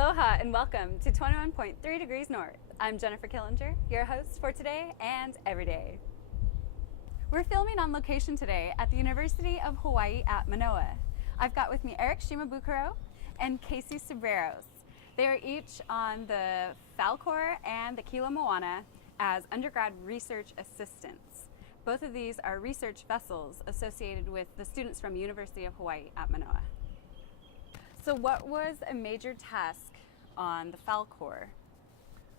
Aloha and welcome to 21.3 Degrees North. I'm Jennifer Killinger, your host for today and every day. We're filming on location today at the University of Hawaii at Manoa. I've got with me Eric Shimabukuro and Casey Sobreros. They are each on the Falkor and the Kila Moana as undergrad research assistants. Both of these are research vessels associated with the students from University of Hawaii at Manoa. So what was a major task on the Falkor?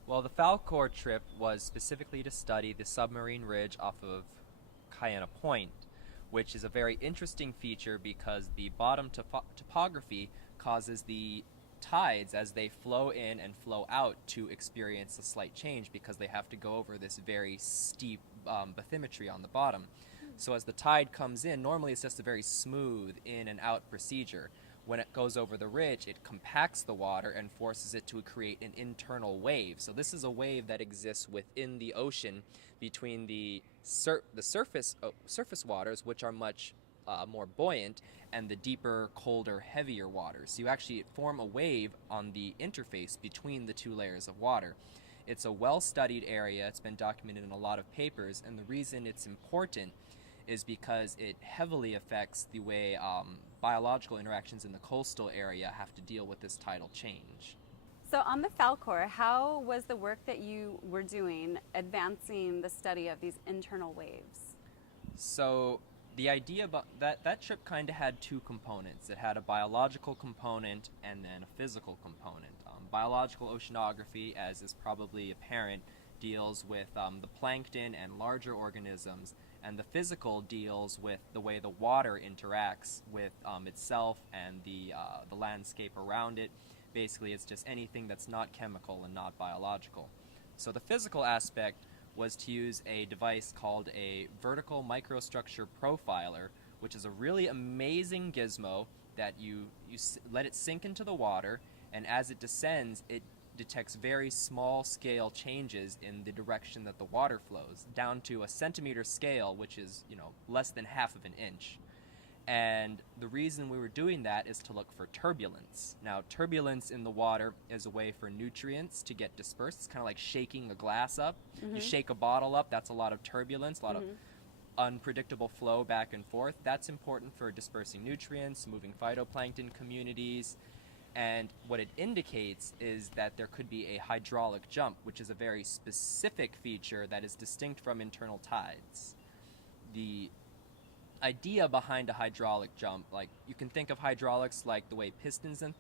Well, the Falkor trip was specifically to study the submarine ridge off of Kaena Point, which is a very interesting feature because the bottom topography causes the tides as they flow in and flow out to experience a slight change because they have to go over this very steep bathymetry on the bottom. So as the tide comes in, normally it's just a very smooth in and out procedure. When it goes over the ridge, it compacts the water and forces it to create an internal wave. So this is a wave that exists within the ocean between the surface waters, which are much more buoyant, and the deeper, colder, heavier waters. So you actually form a wave on the interface between the two layers of water. It's a well-studied area. It's been documented in a lot of papers, and the reason it's important is because it heavily affects the way biological interactions in the coastal area have to deal with this tidal change. So on the Falkor, how was the work that you were doing advancing the study of these internal waves? So the idea about that trip kind of had two components. It had a biological component and then a physical component. Biological oceanography, as is probably apparent, deals with the plankton and larger organisms, and the physical deals with the way the water interacts with itself and the landscape around it. Basically, it's just anything that's not chemical and not biological. So the physical aspect was to use a device called a vertical microstructure profiler, which is a really amazing gizmo that you let it sink into the water, and as it descends, it detects very small scale changes in the direction that the water flows, down to a centimeter scale, which is, less than half of an inch. And the reason we were doing that is to look for turbulence. Now, turbulence in the water is a way for nutrients to get dispersed. It's kind of like shaking a glass up. Mm-hmm. You shake a bottle up, that's a lot of turbulence, a lot of unpredictable flow back and forth. That's important for dispersing nutrients, moving phytoplankton communities. And what it indicates is that there could be a hydraulic jump, which is a very specific feature that is distinct from internal tides. The idea behind a hydraulic jump, like you can think of hydraulics like the way pistons and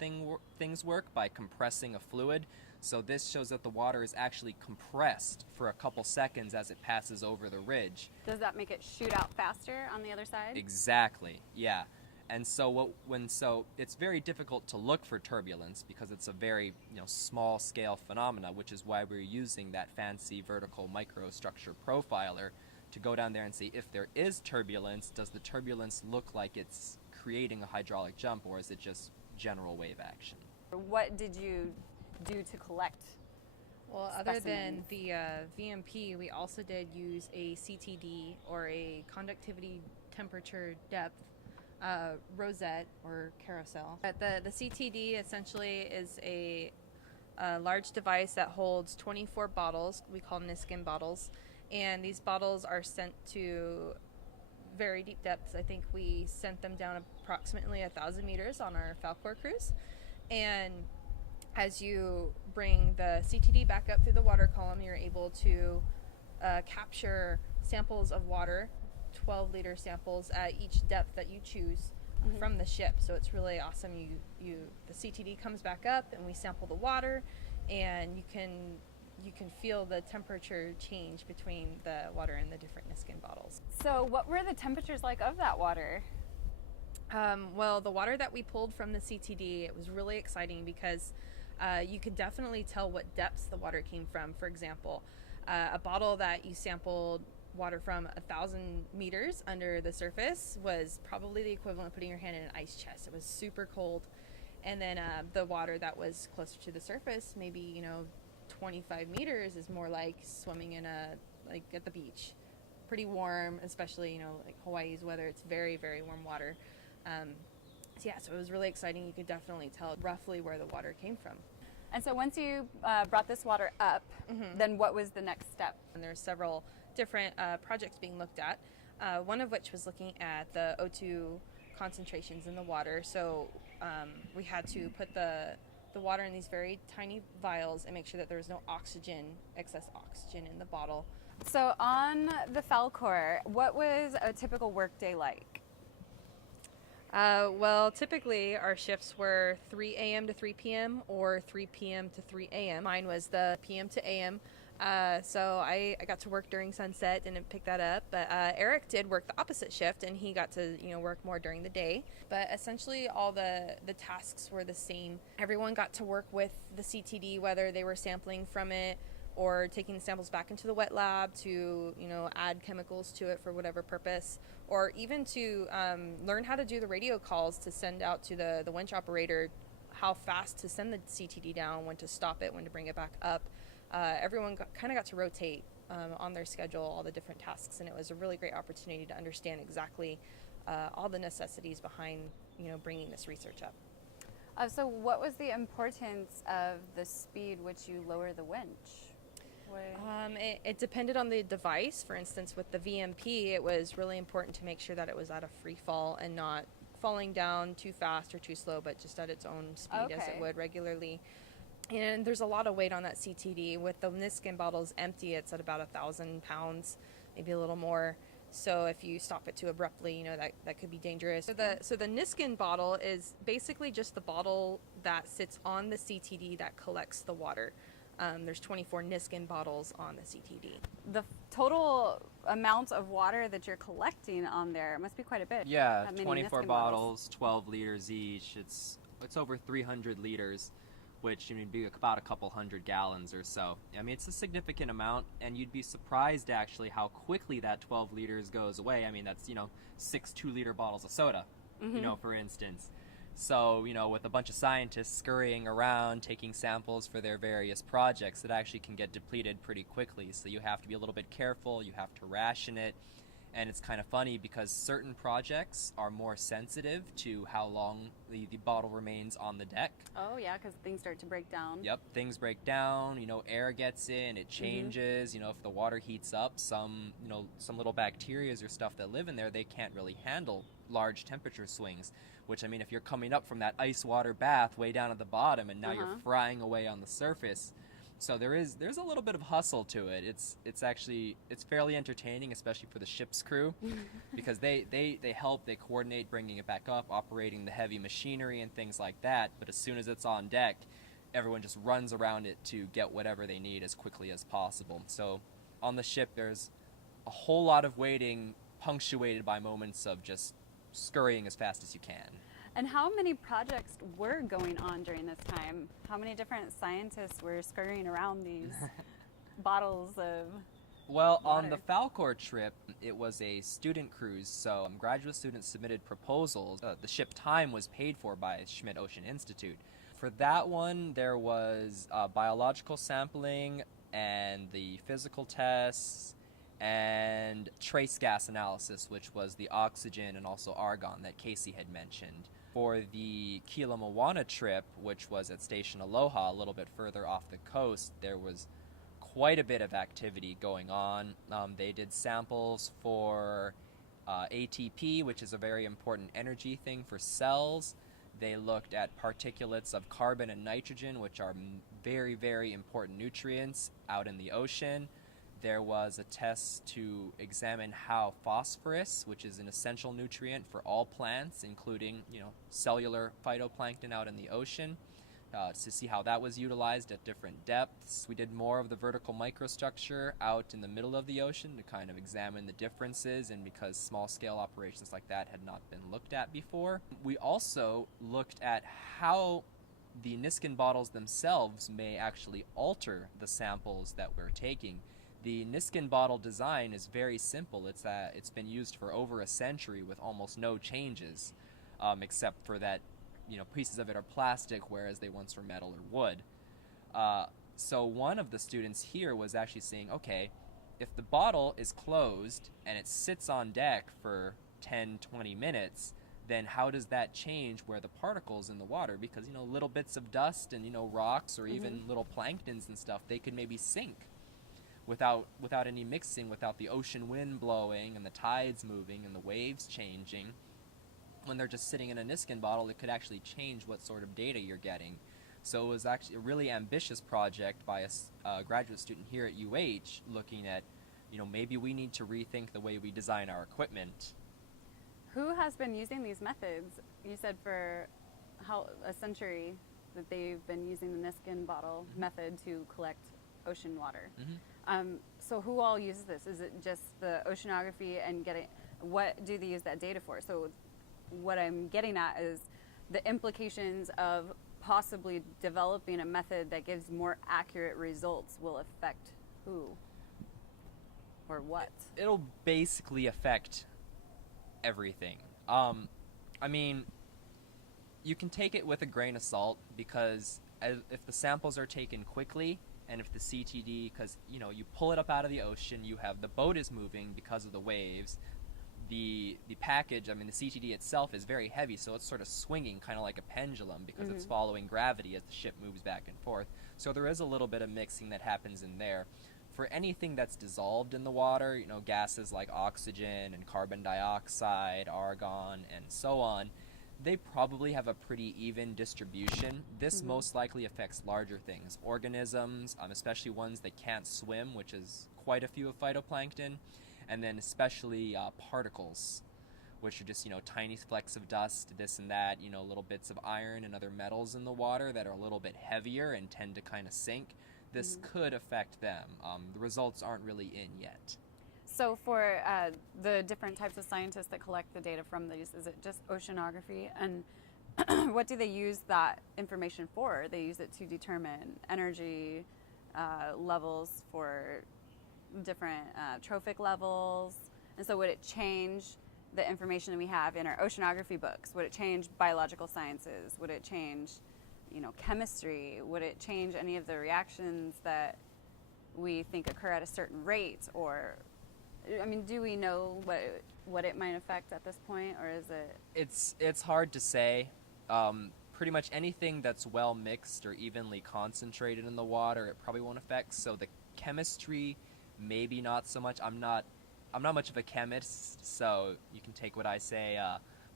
things work by compressing a fluid. So this shows that the water is actually compressed for a couple seconds as it passes over the ridge. Does that make it shoot out faster on the other side? Exactly, yeah. And so it's very difficult to look for turbulence because it's a very small scale phenomena, which is why we're using that fancy vertical microstructure profiler to go down there and see if there is turbulence. Does the turbulence look like it's creating a hydraulic jump, or is it just general wave action? What did you do to collect? Well, other than the VMP, we also did use a CTD, or a conductivity temperature depth rosette or carousel. The CTD essentially is a large device that holds 24 bottles. We call Niskin bottles, and these bottles are sent to very deep depths. I think we sent them down approximately 1,000 meters on our Falkor cruise, and as you bring the CTD back up through the water column, you're able to capture samples of water, 12-liter samples at each depth that you choose from the ship. So it's really awesome. The CTD comes back up, and we sample the water, and you can feel the temperature change between the water and the different Niskin bottles. So what were the temperatures like of that water? Well, the water that we pulled from the CTD, it was really exciting because you could definitely tell what depths the water came from. For example, a bottle that you sampled water from 1,000 meters under the surface was probably the equivalent of putting your hand in an ice chest. It was super cold. And then the water that was closer to the surface, maybe 25 meters, is more like swimming in at the beach. Pretty warm, especially like Hawaii's weather. It's very, very warm water. So it was really exciting. You could definitely tell roughly where the water came from. And so once you brought this water up, then what was the next step? And there's several different projects being looked at, one of which was looking at the O2 concentrations in the water. So we had to put the water in these very tiny vials and make sure that there was no excess oxygen in the bottle. So on the Falkor, what was a typical work day like? Well, typically our shifts were 3 a.m. to 3 p.m. or 3 p.m. to 3 a.m. Mine was the p.m. to a.m. So I got to work during sunset, didn't pick that up. But Eric did work the opposite shift, and he got to work more during the day. But essentially all the tasks were the same. Everyone got to work with the CTD, whether they were sampling from it or taking the samples back into the wet lab to add chemicals to it for whatever purpose, or even to learn how to do the radio calls to send out to the winch operator how fast to send the CTD down, when to stop it, when to bring it back up. Everyone kind of got to rotate on their schedule all the different tasks, and it was a really great opportunity to understand exactly all the necessities behind bringing this research up. So what was the importance of the speed which you lower the winch? It depended on the device. For instance, with the VMP, it was really important to make sure that it was at a free fall and not falling down too fast or too slow, but just at its own speed as it would regularly. And there's a lot of weight on that CTD. With the Niskin bottles empty, it's at about 1,000 pounds, maybe a little more. So if you stop it too abruptly, that could be dangerous. So the Niskin bottle is basically just the bottle that sits on the CTD that collects the water. There's 24 Niskin bottles on the CTD. The total amount of water that you're collecting on there must be quite a bit. Yeah, 24 bottles, 12 liters each. It's over 300 liters, which would be about a couple hundred gallons or so. I mean, it's a significant amount, and you'd be surprised actually how quickly that 12 liters goes away. I mean, that's 6 2-liter bottles of soda, for instance. So, with a bunch of scientists scurrying around, taking samples for their various projects, it actually can get depleted pretty quickly. So you have to be a little bit careful, you have to ration it. And it's kind of funny because certain projects are more sensitive to how long the bottle remains on the deck. Oh, yeah, because things start to break down. Yep, things break down, air gets in, it changes. If the water heats up, some little bacteria or stuff that live in there, they can't really handle large temperature swings. Which, I mean, if you're coming up from that ice water bath way down at the bottom and now you're frying away on the surface. So there's a little bit of hustle to it. It's fairly entertaining, especially for the ship's crew, because they help, they coordinate bringing it back up, operating the heavy machinery and things like that. But as soon as it's on deck, everyone just runs around it to get whatever they need as quickly as possible. So on the ship, there's a whole lot of waiting, punctuated by moments of just scurrying as fast as you can. And how many projects were going on during this time? How many different scientists were scurrying around these bottles of Well, water? on the Falkor trip, it was a student cruise, so graduate students submitted proposals. The ship time was paid for by Schmidt Ocean Institute. For that one, there was biological sampling and the physical tests and trace gas analysis, which was the oxygen and also argon that Casey had mentioned. For the Kila Moana trip, which was at Station Aloha, a little bit further off the coast, there was quite a bit of activity going on. They did samples for ATP, which is a very important energy thing for cells. They looked at particulates of carbon and nitrogen, which are very, very important nutrients out in the ocean. There was a test to examine how phosphorus, which is an essential nutrient for all plants, including cellular phytoplankton out in the ocean, to see how that was utilized at different depths. We did more of the vertical microstructure out in the middle of the ocean to kind of examine the differences, and because small-scale operations like that had not been looked at before. We also looked at how the Niskin bottles themselves may actually alter the samples that we're taking. The Niskin bottle design is very simple. It's been used for over a century with almost no changes, except for that pieces of it are plastic, whereas they once were metal or wood. So one of the students here was actually saying, okay, if the bottle is closed and it sits on deck for 10-20 minutes, then how does that change where the particles in the water, because little bits of dust and rocks or even little planktons and stuff, they could maybe sink without any mixing, without the ocean wind blowing and the tides moving and the waves changing. When they're just sitting in a Niskin bottle, it could actually change what sort of data you're getting. So it was actually a really ambitious project by a graduate student here at UH, looking at, maybe we need to rethink the way we design our equipment. Who has been using these methods? You said for a century that they've been using the Niskin bottle method to collect ocean water. So who all uses this? Is it just the oceanography and what do they use that data for? So what I'm getting at is the implications of possibly developing a method that gives more accurate results will affect who or what? It'll basically affect everything. I mean, you can take it with a grain of salt, because if the samples are taken quickly, and if the CTD, because you pull it up out of the ocean, the boat is moving because of the waves. The package, the CTD itself is very heavy, so it's sort of swinging kind of like a pendulum, because it's following gravity as the ship moves back and forth. So there is a little bit of mixing that happens in there. For anything that's dissolved in the water, gases like oxygen and carbon dioxide, argon, and so on, they probably have a pretty even distribution. This most likely affects larger things, organisms, especially ones that can't swim, which is quite a few of phytoplankton, and then especially particles, which are just tiny flecks of dust, this and that, little bits of iron and other metals in the water that are a little bit heavier and tend to kind of sink. This could affect them. The results aren't really in yet. So for the different types of scientists that collect the data from these, is it just oceanography? And what do they use that information for? They use it to determine energy levels for different trophic levels. And so would it change the information that we have in our oceanography books? Would it change biological sciences? Would it change, chemistry? Would it change any of the reactions that we think occur at a certain rate? Or do we know what it might affect at this point, or is it? It's hard to say. Pretty much anything that's well mixed or evenly concentrated in the water, it probably won't affect. So the chemistry, maybe not so much. I'm not much of a chemist, so you can take what I say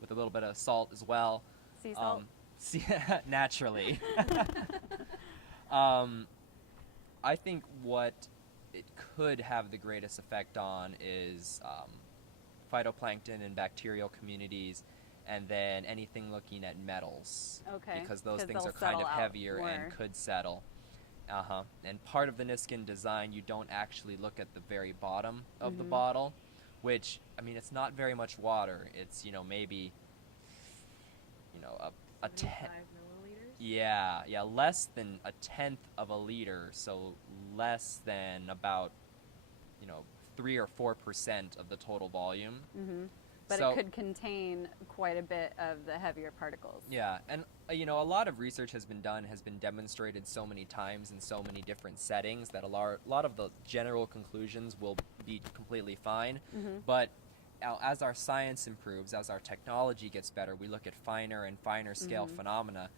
with a little bit of salt as well. Sea salt. Naturally. I think what it could have the greatest effect on is phytoplankton and bacterial communities, and then anything looking at metals. Okay. Because those things are kind of heavier and could settle. And part of the Niskin design, you don't actually look at the very bottom of the bottle, which, it's not very much water. It's, maybe, a 10 milliliters? Yeah, less than a tenth of a liter, so less than about, 3 or 4% of the total volume. But it could contain quite a bit of the heavier particles. Yeah, and a lot of research has been demonstrated so many times in so many different settings that a lot of the general conclusions will be completely fine. But as our science improves, as our technology gets better, we look at finer and finer scale phenomena,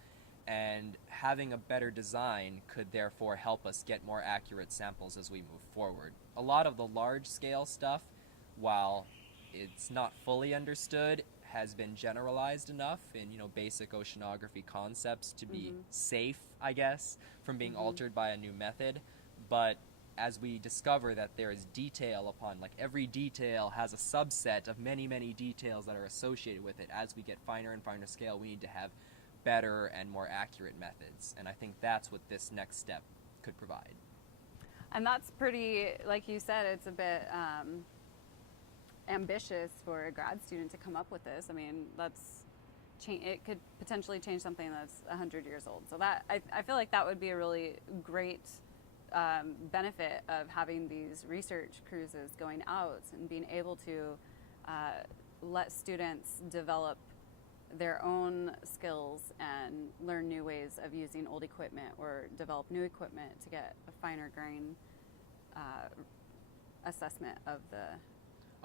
and having a better design could therefore help us get more accurate samples as we move forward. A lot of the large scale stuff, while it's not fully understood, has been generalized enough in basic oceanography concepts to be safe, I guess, from being altered by a new method. But as we discover that there is detail upon, every detail has a subset of many, many details that are associated with it, as we get finer and finer scale, we need to have better and more accurate methods. And I think that's what this next step could provide. And that's pretty, like you said, it's a bit ambitious for a grad student to come up with this. It could potentially change something that's 100 years old. So that I feel like that would be a really great benefit of having these research cruises going out and being able to let students develop their own skills and learn new ways of using old equipment or develop new equipment to get a finer grain assessment of the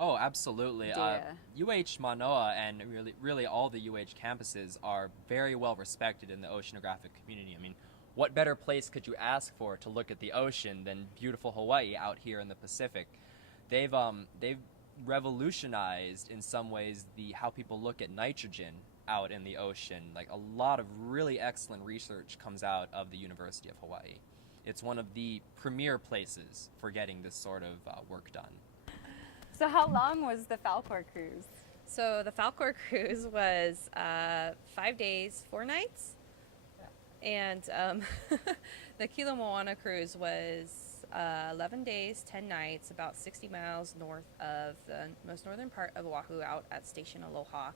Oh, absolutely. data? UH Manoa and really all the UH campuses are very well respected in the oceanographic community. I mean, what better place could you ask for to look at the ocean than beautiful Hawaii out here in the Pacific? They've revolutionized in some ways how people look at nitrogen out in the ocean. Like, a lot of really excellent research comes out of the University of Hawaii. It's one of the premier places for getting this sort of work done. So how long was the Falkor cruise? So the Falkor cruise was 5 days, 4 nights. And the Kilo Moana cruise was 11 days, 10 nights, about 60 miles north of the most northern part of Oahu, out at Station Aloha.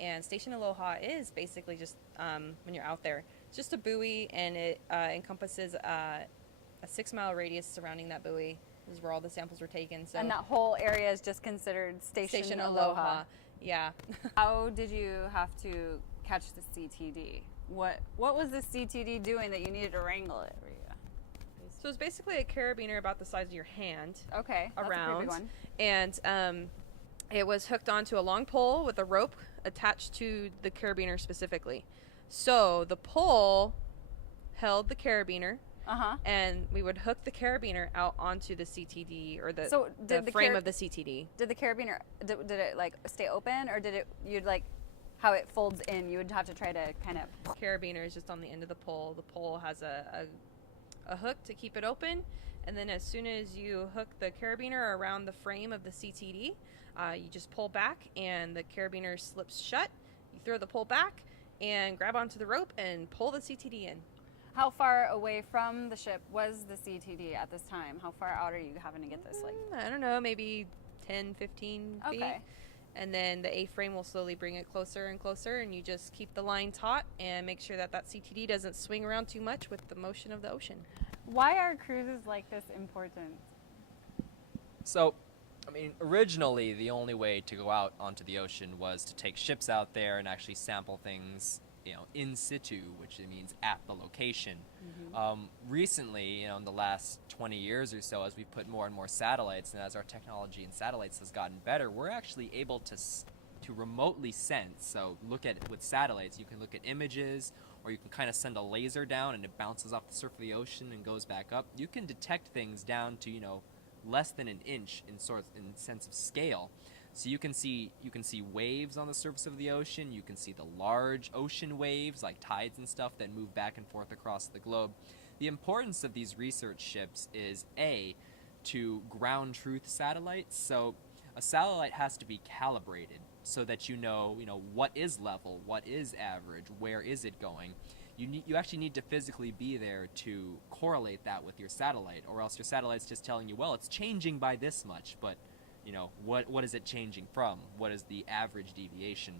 And Station Aloha is basically just, when you're out there, it's just a buoy, and it encompasses a 6-mile radius surrounding that buoy. This is where all the samples were taken. So And that whole area is just considered Station Aloha. Yeah. How did you have to catch the CTD? What was the CTD doing that you needed to wrangle it? So it's basically a carabiner about the size of your hand. Okay, that's around. a pretty big one. And it was hooked onto a long pole with a rope attached to the carabiner specifically. So the pole held the carabiner, and we would hook the carabiner out onto the CTD, or the frame of the CTD. Did the carabiner, did it like stay open, or did it, you'd like, how it folds in, you would have to try to kind of... Carabiner is just on the end of the pole. The pole has a hook to keep it open, and then as soon as you hook the carabiner around the frame of the CTD, you just pull back and the carabiner slips shut. You throw the pole back and grab onto the rope and pull the CTD in. How far away from the ship was the CTD at this time? How far out are you having to get this? Like, I don't know, maybe 10, 15 feet. okay. And then the A-frame will slowly bring it closer and closer, and you just keep the line taut and make sure that that CTD doesn't swing around too much with the motion of the ocean. Why are cruises like this important? So, I mean, originally the only way to go out onto the ocean was to take ships out there and actually sample things, in situ, which means at the location. Recently, in the last 20 years or so, as we've put more and more satellites, and as our technology in satellites has gotten better, we're actually able to remotely sense. So look at it with satellites, you can look at images, or you can kind of send a laser down and it bounces off the surface of the ocean and goes back up. You can detect things down to, less than an inch in sense of scale. So you can see waves on the surface of the ocean. You can see the large ocean waves like tides and stuff that move back and forth across the globe. The importance of these research ships is to ground truth satellites. So a satellite has to be calibrated so that you know what is level, what is average, where is it going. You actually need to physically be there to correlate that with your satellite, or else your satellite's just telling you, well, it's changing by this much, but what is it changing from? What is the average deviation?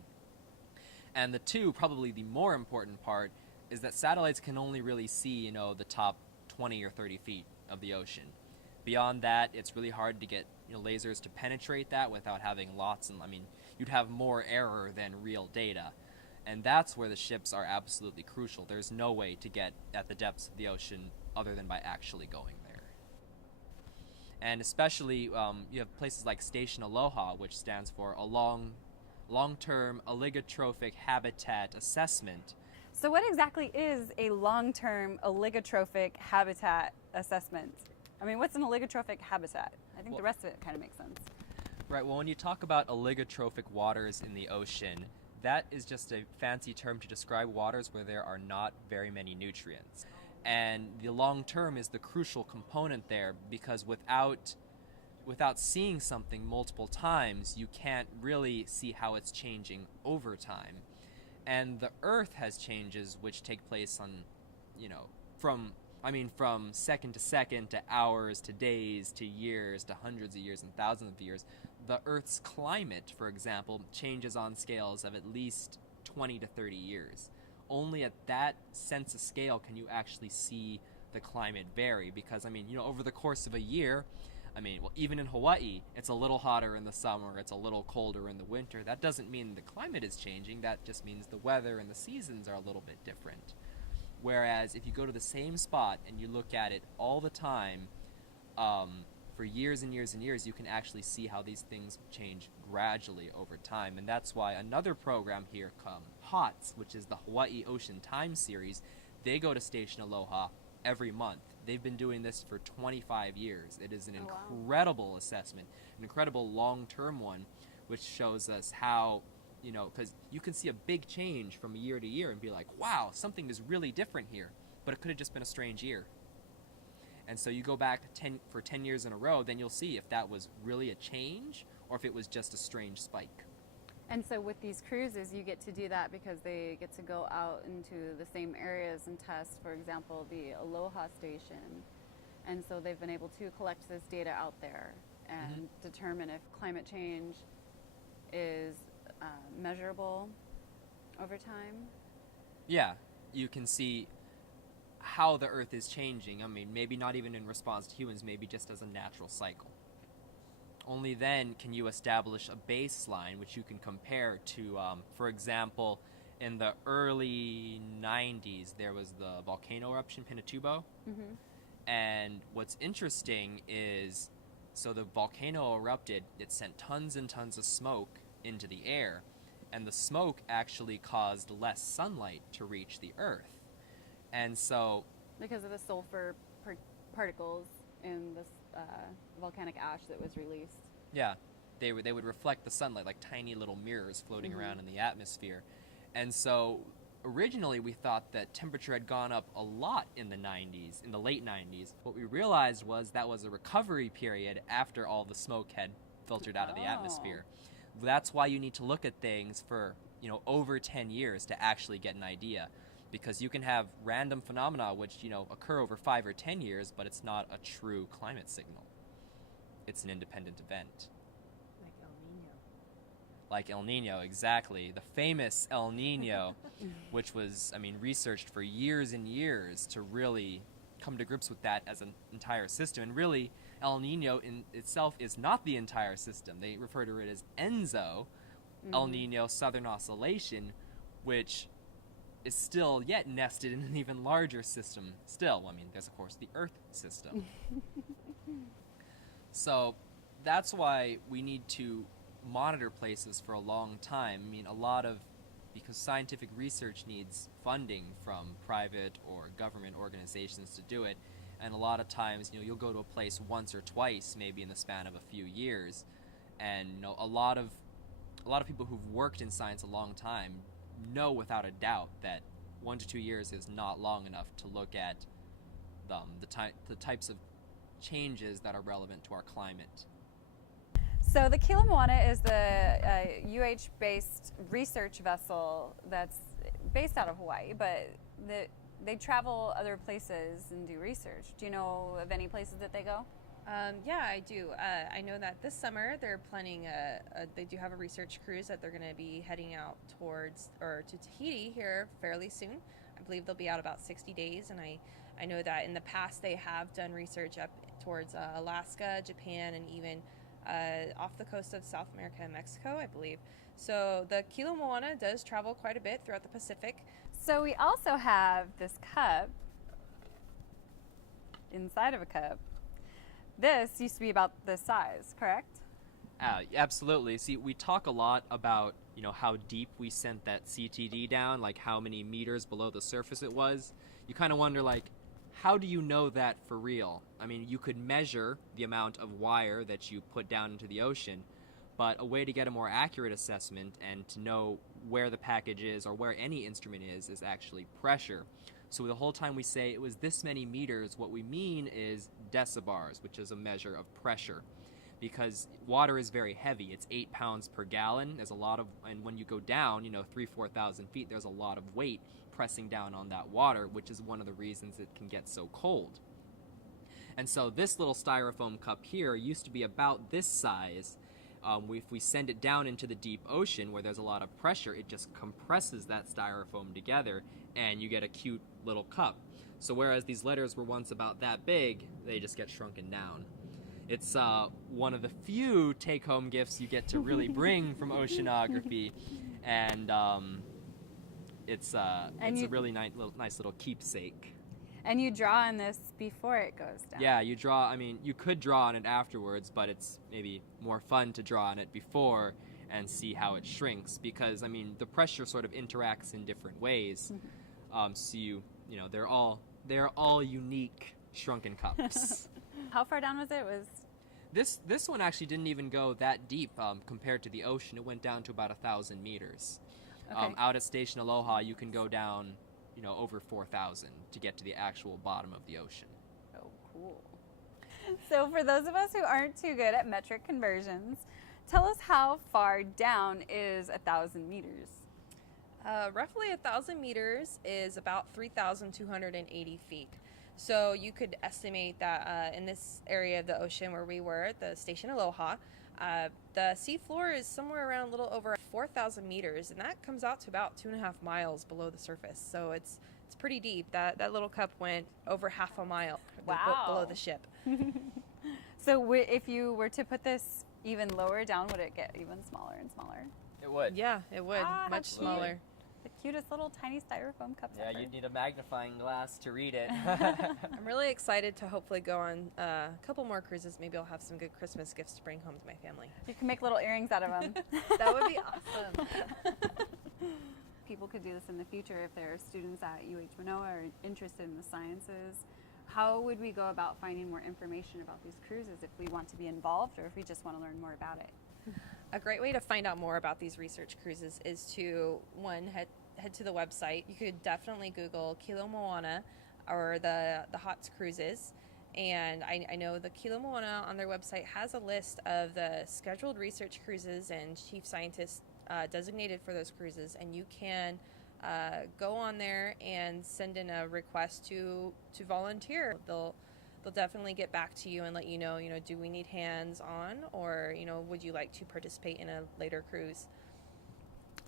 And probably the more important part, is that satellites can only really see, the top 20 or 30 feet of the ocean. Beyond that, it's really hard to get lasers to penetrate that without having you'd have more error than real data. And that's where the ships are absolutely crucial. There's no way to get at the depths of the ocean other than by actually going there. And especially, you have places like Station Aloha, which stands for a long-term oligotrophic habitat assessment. So what exactly is a long-term oligotrophic habitat assessment? I mean, what's an oligotrophic habitat? I think the rest of it kind of makes sense. Right, well, when you talk about oligotrophic waters in the ocean, that is just a fancy term to describe waters where there are not very many nutrients. And the long term is the crucial component there, because without seeing something multiple times, you can't really see how it's changing over time. And the Earth has changes which take place on, from second to second to hours to days to years to hundreds of years and thousands of years. The Earth's climate, for example, changes on scales of at least 20 to 30 years. Only at that sense of scale can you actually see the climate vary, because, over the course of a year, even in Hawaii, it's a little hotter in the summer, it's a little colder in the winter. That doesn't mean the climate is changing, that just means the weather and the seasons are a little bit different. Whereas if you go to the same spot and you look at it all the time, for years and years and years, you can actually see how these things change gradually over time. And that's why another program here, HOTS, which is the Hawaii Ocean Time Series, they go to Station Aloha every month. They've been doing this for 25 years. It is an incredible assessment, an incredible long-term one, which shows us how, because you can see a big change from year to year and be like, wow, something is really different here. But it could have just been a strange year. And so you go back 10 years in a row, then you'll see if that was really a change or if it was just a strange spike. And so with these cruises, you get to do that because they get to go out into the same areas and test, for example, the Aloha Station. And so they've been able to collect this data out there and determine if climate change is measurable over time. Yeah, you can see how the Earth is changing. I mean, maybe not even in response to humans, maybe just as a natural cycle. Only then can you establish a baseline which you can compare to, for example, in the early 90s, there was the volcano eruption, Pinatubo. And what's interesting is, so the volcano erupted, it sent tons and tons of smoke into the air, and the smoke actually caused less sunlight to reach the Earth. And so, because of the sulfur particles in this volcanic ash that was released. Yeah, they would reflect the sunlight like tiny little mirrors floating around in the atmosphere. And so originally we thought that temperature had gone up a lot in the 90s, in the late 90s. What we realized was that was a recovery period after all the smoke had filtered out of the atmosphere. That's why you need to look at things for, over 10 years to actually get an idea. Because you can have random phenomena which, occur over 5 or 10 years, but it's not a true climate signal. It's an independent event. Like El Nino, exactly. The famous El Nino, which was, researched for years and years to really come to grips with that as an entire system. And really, El Nino in itself is not the entire system. They refer to it as ENSO, El Nino Southern Oscillation, which is still yet nested in an even larger system. Still, there's of course the Earth system. So that's why we need to monitor places for a long time. Because scientific research needs funding from private or government organizations to do it, and a lot of times, you'll go to a place once or twice, maybe in the span of a few years, and a lot of people who've worked in science a long time know without a doubt that 1 to 2 years is not long enough to look at the types of changes that are relevant to our climate. So the Kila Moana is the UH-based research vessel that's based out of Hawaii, but they travel other places and do research. Do you know of any places that they go? Yeah, I do. I know that this summer they're planning they do have a research cruise that they're going to be heading out to Tahiti here fairly soon. I believe they'll be out about 60 days, and I know that in the past they have done research up towards Alaska, Japan, and even off the coast of South America and Mexico, I believe. So the Kila Moana does travel quite a bit throughout the Pacific. So we also have this cup inside of a cup. This used to be about this size, correct? Absolutely. See, we talk a lot about, how deep we sent that CTD down, like how many meters below the surface it was. You kind of wonder, how do you know that for real? You could measure the amount of wire that you put down into the ocean, but a way to get a more accurate assessment and to know where the package is or where any instrument is actually pressure. So the whole time we say it was this many meters, what we mean is decibars, which is a measure of pressure. Because water is very heavy. It's 8 pounds per gallon. There's a lot of, and when you go down, 3,000-4,000 feet, there's a lot of weight pressing down on that water, which is one of the reasons it can get so cold. And so this little styrofoam cup here used to be about this size. If we send it down into the deep ocean where there's a lot of pressure, it just compresses that styrofoam together and you get a cute little cup. So whereas these letters were once about that big, they just get shrunken down. It's one of the few take-home gifts you get to really bring from Oceanography, and it's a really nice little keepsake. And you draw on this before it goes down. Yeah, you draw, I mean, you could draw on it afterwards, but it's maybe more fun to draw on it before and see how it shrinks, because, I mean, the pressure sort of interacts in different ways. So you know, they're all unique shrunken cups. How far down was it? This one actually didn't even go that deep compared to the ocean. It went down to about 1,000 meters. Okay. Out at Station Aloha, you can go down, you know, over 4,000 to get to the actual bottom of the ocean. Oh, cool. So for those of us who aren't too good at metric conversions, tell us how far down is 1,000 meters? Roughly 1,000 meters is about 3,280 feet. So you could estimate that in this area of the ocean where we were, the Station Aloha, the seafloor is somewhere around a little over 4,000 meters, and that comes out to about 2.5 miles below the surface. So it's pretty deep. That little cup went over half a mile below the ship. So if you were to put this even lower down, would it get even smaller and smaller? It would. Yeah, it would. Much smaller. The cutest little tiny styrofoam cups Yeah, ever. you'd need a magnifying glass to read it. I'm really excited to hopefully go on a couple more cruises. Maybe I'll have some good Christmas gifts to bring home to my family. You can make little earrings out of them. That would be awesome. People could do this in the future if there are students at UH Manoa or interested in the sciences. How would we go about finding more information about these cruises if we want to be involved or if we just want to learn more about it? A great way to find out more about these research cruises is to, one, head to the website. You could definitely Google Kilo Moana or the HOTS cruises. And I know the Kilo Moana on their website has a list of the scheduled research cruises and chief scientists designated for those cruises. And you can go on there and send in a request to volunteer. They'll definitely get back to you and let you know, do we need hands on, or, would you like to participate in a later cruise?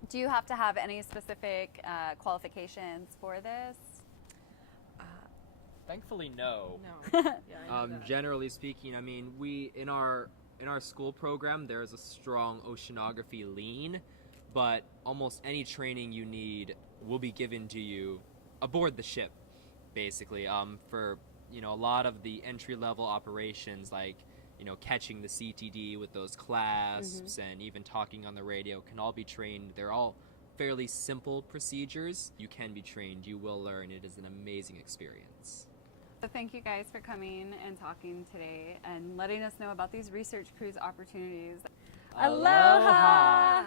Do you have to have any specific qualifications for this? Thankfully, no. No. Yeah, I know that. Generally speaking, I mean, we in our school program, there's a strong oceanography lean, but almost any training you need will be given to you aboard the ship, basically. For a lot of the entry-level operations, like catching the CTD with those clasps and even talking on the radio, can all be trained. They're all fairly simple procedures. You can be trained. You will learn. It is an amazing experience. So thank you guys for coming and talking today and letting us know about these research cruise opportunities. Aloha! Aloha!